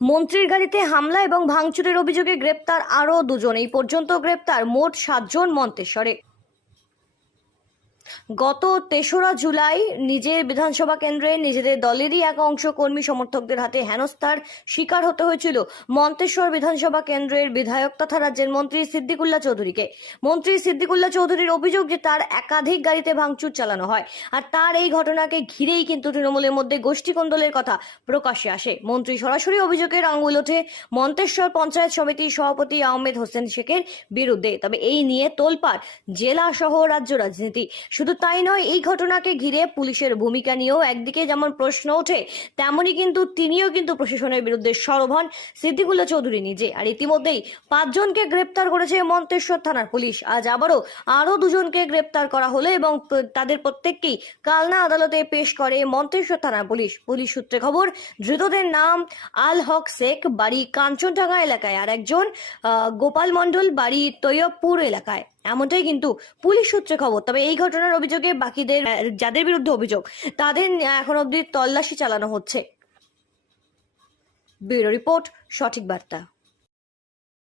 মন্ত্রীর গাড়িতে হামলা এবং ভাঙচুরের অভিযোগে গ্রেপ্তার আরও দুজন। এই পর্যন্ত গ্রেপ্তার মোট 7 জন মন্তেশ্বরে। গত 3রা জুলাই নিজের বিধানসভা কেন্দ্রে নিজেদের দলেরই এক অংশ কর্মী সমর্থকদের হাতে হেনস্থার শিকার হতে হয়েছিল মন্তেশ্বর বিধানসভা কেন্দ্রের বিধায়ক তথা রাজ্যের মন্ত্রী সিদ্দিকুল্লাহ চৌধুরীকে। মন্ত্রী সিদ্দিকুল্লাহ চৌধুরীর অভিযোগ যে তার একাধিক গাড়িতে ভাঙচুর চালানো হয়, আর তার এই ঘটনাকে ঘিরেই কিন্তু তৃণমূলের মধ্যে গোষ্ঠী কোন্দলের কথা প্রকাশ্যে আসে। মন্ত্রী সরাসরি অভিযোগের আঙুল ওঠে মন্তেশ্বর পঞ্চায়েত সমিতির সভাপতি আহমেদ হোসেন শেখের বিরুদ্ধে। তবে এই নিয়ে তোলপাড় জেলা সহ রাজ্য রাজনীতি। শুধু তাই নয়, এই ঘটনাকে ঘিরে পুলিশের ভূমিকা নিয়েও একদিকে যেমন প্রশ্ন ওঠে, তেমনই কিন্তু তিনিও কিন্তু প্রশাসনের বিরুদ্ধে সরব হন সিদ্দিকুল্লাহ চৌধুরী নিজে। আর ইতিমধ্যেই 5 জনকে গ্রেপ্তার করেছে মন্তেশ্বর থানার পুলিশ। আজ আরো 2 জনকে গ্রেপ্তার করা হলো এবং তাদের প্রত্যেককেই কালনা আদালতে পেশ করে মন্তেশ্বর থানার পুলিশ। পুলিশ সূত্রে খবর, ধৃতদের নাম আল হক শেখ, বাড়ি কাঞ্চনডাঙ্গা এলাকায়, আর একজন গোপাল মণ্ডল, বাড়ি তৈয়বপুর এলাকায়। এমনটাই কিন্তু পুলিশ সূত্রে খবর। তবে এই ঘটনার অভিযোগে বাকিদের যাদের বিরুদ্ধে অভিযোগ তাদের এখন অবধি তল্লাশি চালানো হচ্ছে। ব্যুরো রিপোর্ট, সঠিক বার্তা।